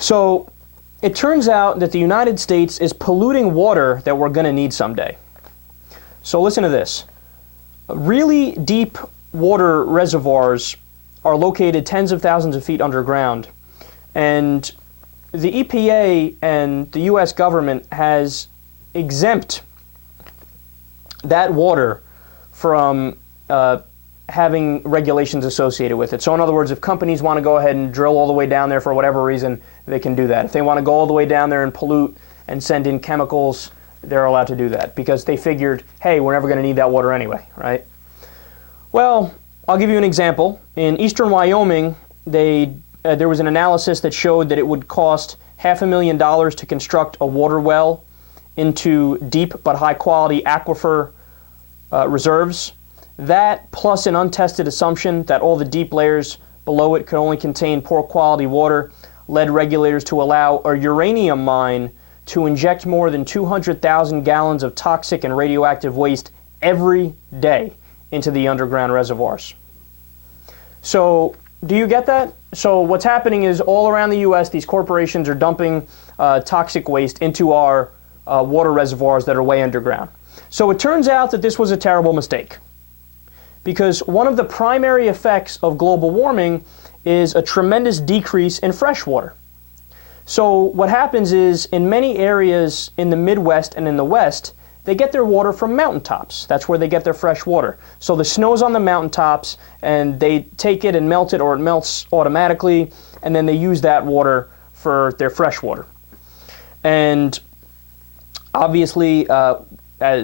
So it turns out that the United States is polluting water that we're going to need someday. So listen to this. Really deep water reservoirs are located tens of thousands of feet underground, and the EPA and the U.S. government has exempt that water from having regulations associated with it. So in other words, if companies want to go ahead and drill all the way down there for whatever reason, they can do that. If they want to go all the way down there and pollute and send in chemicals, they're allowed to do that because they figured, hey, we're never going to need that water anyway, right? Well, I'll give you an example. In eastern Wyoming, there was an analysis that showed that it would cost $500,000 to construct a water well into deep but high-quality aquifer reserves. That, plus an untested assumption that all the deep layers below it could only contain poor quality water, led regulators to allow a uranium mine to inject more than 200,000 gallons of toxic and radioactive waste every day into the underground reservoirs. So, do you get that? So what's happening is all around the U.S., these corporations are dumping toxic waste into our water reservoirs that are way underground. So it turns out that this was a terrible mistake, because one of the primary effects of global warming is a tremendous decrease in fresh water. So what happens is, in many areas in the Midwest and in the West, they get their water from mountaintops. That's where they get their fresh water. So the snow's on the mountaintops, and they take it and melt it, or it melts automatically, and then they use that water for their fresh water. And obviously,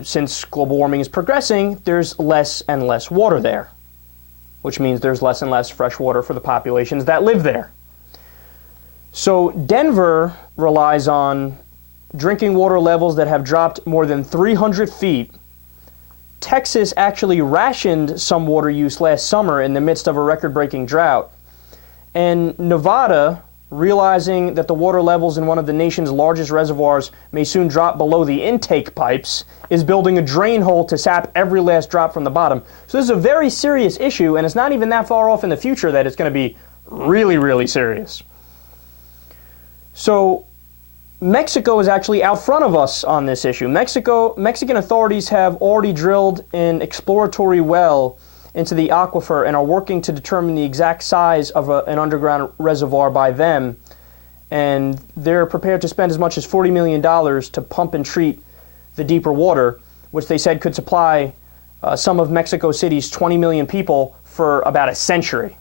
since global warming is progressing, there's less and less water there, which means there's less and less fresh water for the populations that live there. So Denver relies on drinking water levels that have dropped more than 300 feet. Texas actually rationed some water use last summer in the midst of a record-breaking drought. And Nevada, realizing that the water levels in one of the nation's largest reservoirs may soon drop below the intake pipes, is building a drain hole to sap every last drop from the bottom. So this is a very serious issue, and it's not even that far off in the future that it's going to be really, really serious. So Mexico is actually out front of us on this issue. Mexican authorities have already drilled an exploratory well into the aquifer and are working to determine the exact size of an underground reservoir by them. And they're prepared to spend as much as $40 million to pump and treat the deeper water, which they said could supply some of Mexico City's 20 million people for about a century.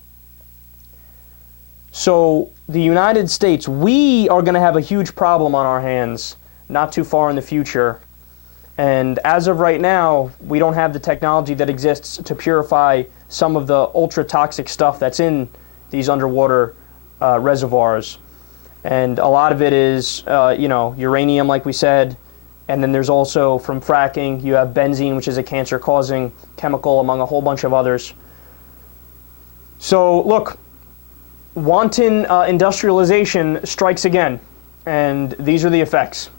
So the United States, we are going to have a huge problem on our hands not too far in the future. And as of right now, we don't have the technology that exists to purify some of the ultra-toxic stuff that's in these underwater reservoirs. And a lot of it is, uranium, like we said. And then there's also, from fracking, you have benzene, which is a cancer-causing chemical, among a whole bunch of others. So, look, wanton industrialization strikes again, and these are the effects.